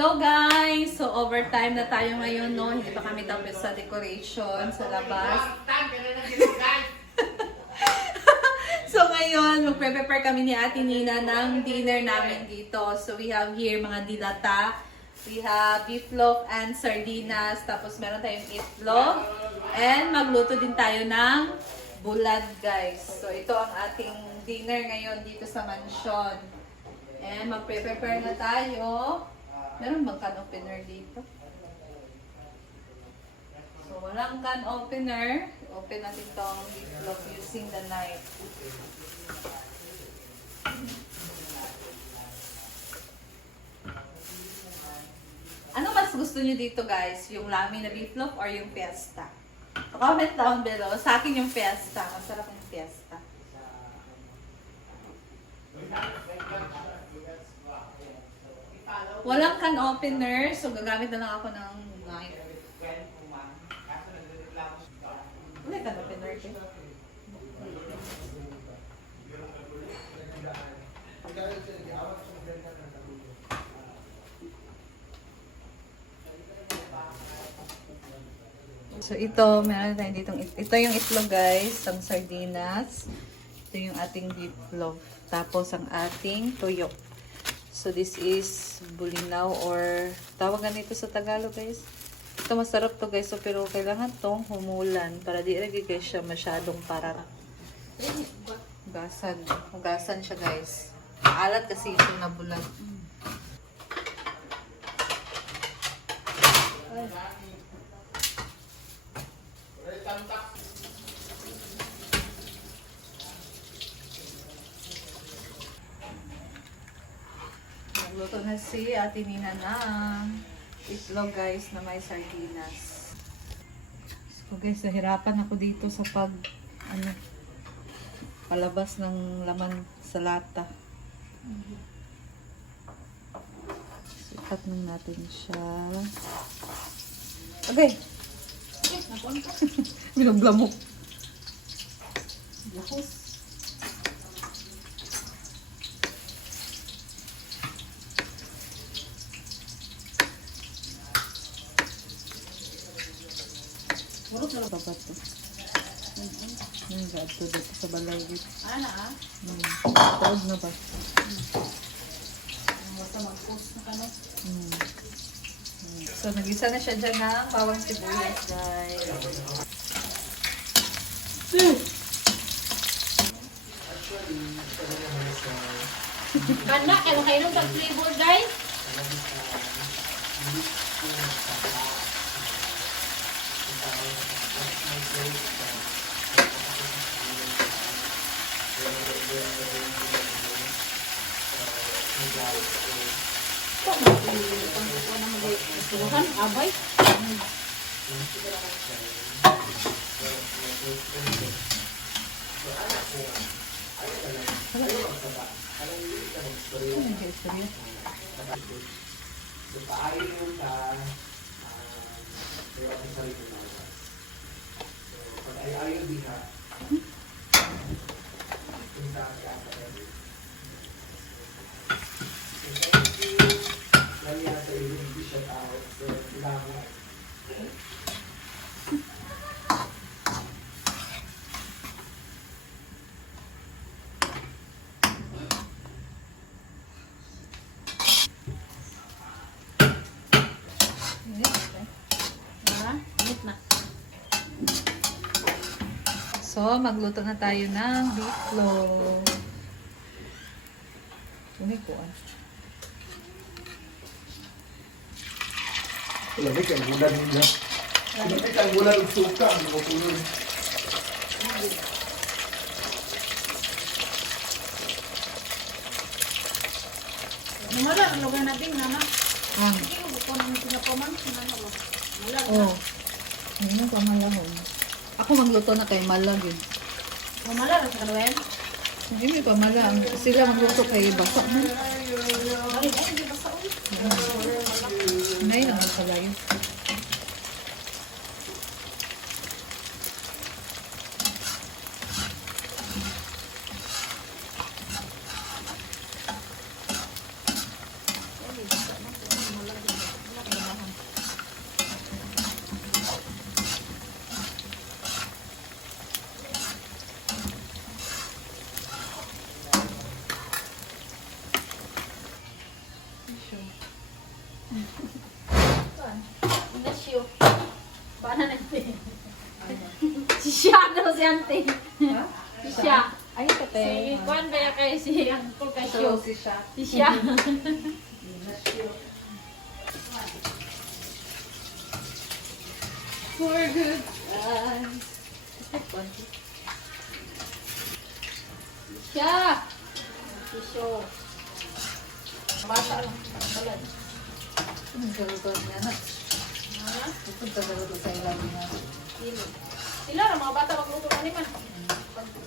Hello guys! So overtime na tayo ngayon, no? Hindi pa kami tapos sa decoration sa labas. So ngayon, magpe-prepare kami ni Ate Nina ng dinner namin dito. So we have here mga dilata. We have beef loaf and sardinas. Tapos meron tayong itlog. And magluto din tayo ng bulad, guys. So ito ang ating dinner ngayon dito sa mansion. And magpe-prepare na tayo. Meron bang can opener dito? So, walang can opener. Open natin itong beef loaf using the knife. Ano mas gusto nyo dito, guys? Yung lami na beef loaf or yung fiesta? So, comment down below. Sa akin yung fiesta. Masarap yung fiesta. Walang can opener, so gagamit na lang ako ng knife. Wala can opener din. So ito, meron tayo ditong ito yung itlog, guys, ang sardinas. Ito yung ating beef loaf. Tapos ang ating tuyo. So this is bulinaw or tawag ganito sa Tagalog, guys. Ito masarap to, guys. So, pero kailangan tong humulan para di lagi guys siya masyadong parara. Hugasan. Hugasan siya, guys. Alat kasi ito na bulag. Luto na si Ate Nina ng itlog, guys, na may sardinas. So guys, nahirapan ako dito sa palabas ng laman sa lata. So, ikat na natin siya. Okay. Binaglamok. Lakos. Murot na ba ito? Gato dito sa balay dito. Ana Taog na ba? Basta mag-post na ka, no? So, nag-isa na siya dyan ng bawang sibuyas, guys. Banda, kayo kayo ng flavor, guys. Tuhan, abay. So, magluto na tayo ng beef loaf. Uni ko Lamig ang bulan nila. Lamig ang bulan ng suka. Ang mapuloy. Namala, ang lugar natin, nana. Ang. Hindi ko buko namin pinapaman. Mala. Oh. Ngayon pa malahon. Ako magluto na kay malag eh. Mala, sa kalawin. Hindi may pamala. Sila magluto kay basa man. Ay, hindi basta ulit. Nay lang ang kalayo. na natin. Si Sha daw si Ante. Si Sha. Ay, ito Si Juan kaya kay si Uncle Casio. si siya. Si Sha. For good times. Sha. Si Sho. Bata lang. Balad. Ang galutan niya na. Ha? Pupunta galutan sa ilalim niya. Sino? Sila na mga bata magluto ni man.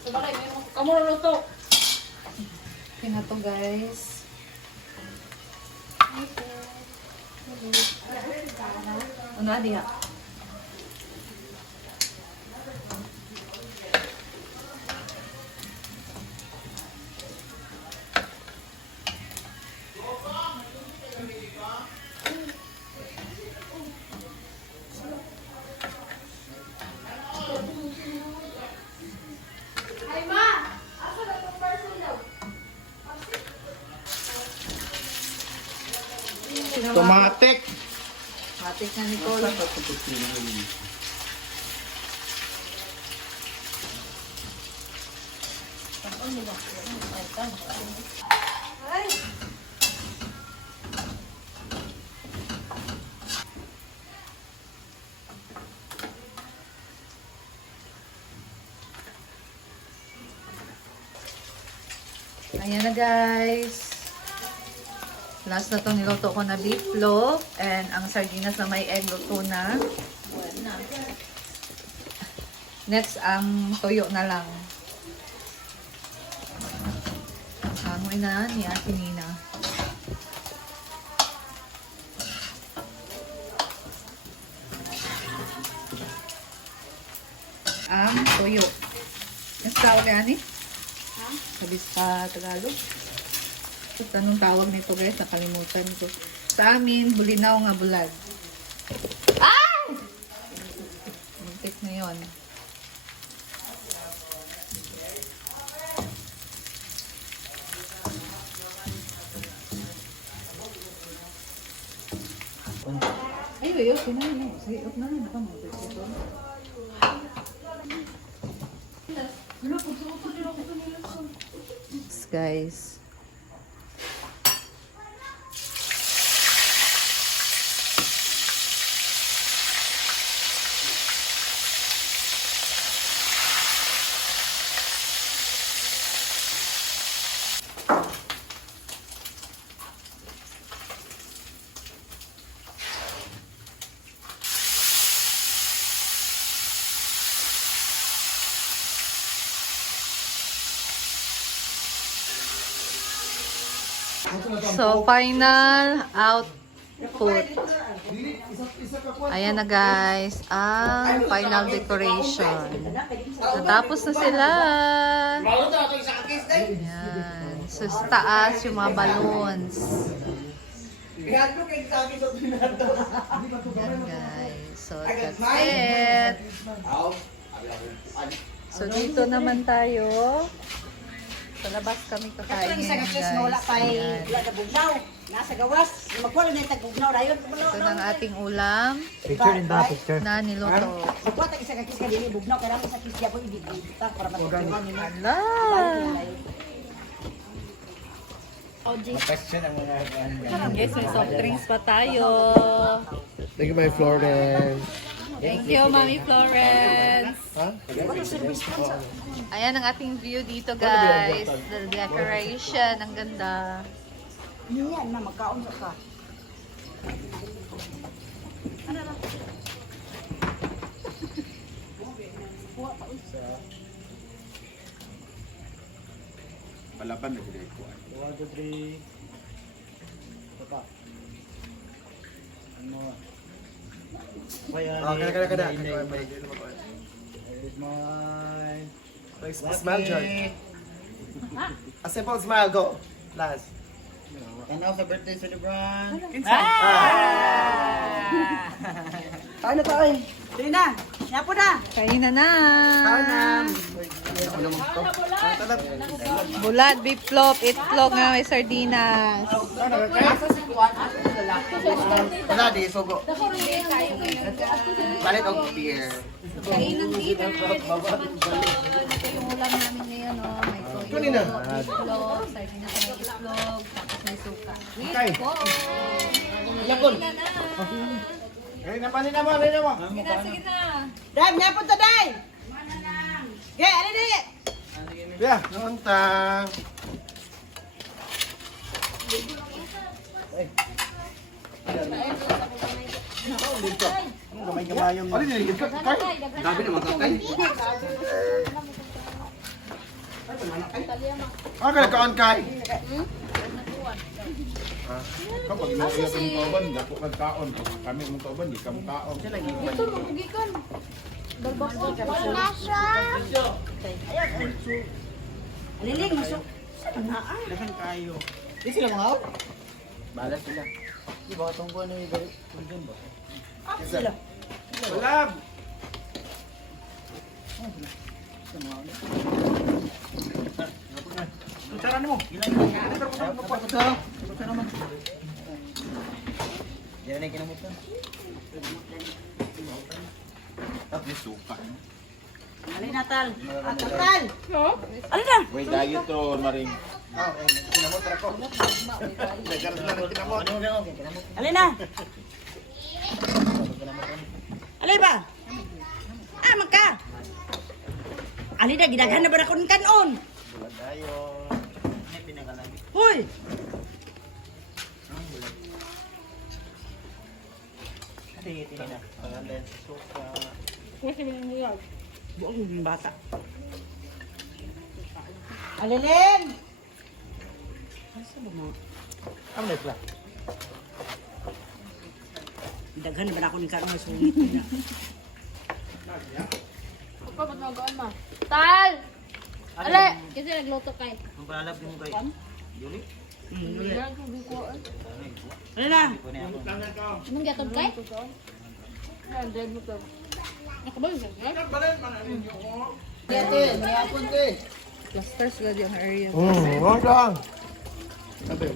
Sa balay, kamu luluto. Kaya to guys. Ano adi ha? Tomatik! Matik na Nicole. Ayan na guys. Last na itong niluto ko na beef loaf and ang sardinas na may egg luto na. Next, ang toyo na lang. Hangoy na ni Ate Nina. Ang toyo. Ang tawag yan eh? Sabi sa Tagalog. Anong tawag nito guys? Nakalimutan ko. Sa amin, bulinaw nga bulag. Ah! Muntik na yun. Ay, wait, okay na yun. Sige, okay na yun. Guys. So, final output. Ayan na guys, ang final decoration. Natapos na sila. Ayan. So, sa taas yung mga balloons. Ayan guys. So, that's it. So, dito naman tayo. Sa labas kami kakain ngayon, guys. Ayan. Nasa gawas, magwala na yung tag-ugnaw rayon. Ito na ang ating ulam Picture in the picture. na niluto. Magwala tag isa kakis ka dili bugnaw, kaya lang isa kisya ko ibigita para matulungan nila. Ala! Question ang mga Guys, may soft drinks pa tayo. Thank you, my Florence. Thank you, Mami Florence. Ha? Ayan ang ating view dito, guys. The decoration, ang ganda. Niyan na magkaon ka. Palaban na sila ito. 1, 2, 3. Papa. Ano? Kaya Kada. Here's mine. Smile, George. A simple smile, go. Last. Ano sa birthday celebrant? Paano pa oy? Dili na. Napo na. Kain na na. Paano na. Wala. Bulat, beefloaf, itlog nga may sardinas. Wala, di, sugo. Balit og beer. Kain ng dinner. Ito yung ulam namin ngayon, oh. May toyo, beefloaf, sardinas na may itlog, tapos may suka. Wait po. Yakon. Sige na. Eh, napanin naman, rin naman. Sige na, sige na. Day, nyapon ta day. Gay, ali day. Yeah, nangtang. Gamay-gamayong. Ano din, kay? Gabi naman kay. Ah, kaya kaon kay. Kapag inaiyak ang kauban, dako kang kaon. Kami mong kauban, di kami kaon. Ito, mabugikan. Aliling masuk. Dahan kayo. Di sila mga out? Balas sila. Di ba itong buwan na yung balik? Ba? Apa sila? Salam! Kutsara mo. Kutsara. Kutsara mo. Yan na yung kinamutan. Tapos suka. Ali Natal. Natal. Ali na. Wait, lagi to, maring. Kinamot ako. Nagkaroon sila ng kinamot. Ali na. Ali ba? Ah, magka. Ali na, gidaghan na ba na kung kanon? Wala tayo. May pinakalamit. Hoy. Kasi tinina. Pangalan sa suka. Kasi minimuyag. Buong yung bata. Aliling! Asa ba mo? Ano na sila? Daghan na ba na ako ni kanon sa sulit na? Apa ba't magaan ma? Tal! Ale! Kasi nagluto kay. Ang palalap mo kay Yuli? Ali na. Anong gatod kay? Yan, dead mo to. Nakabal siya. Ate, mayapon te. Clusters lang yung area. Wag lang. Ate.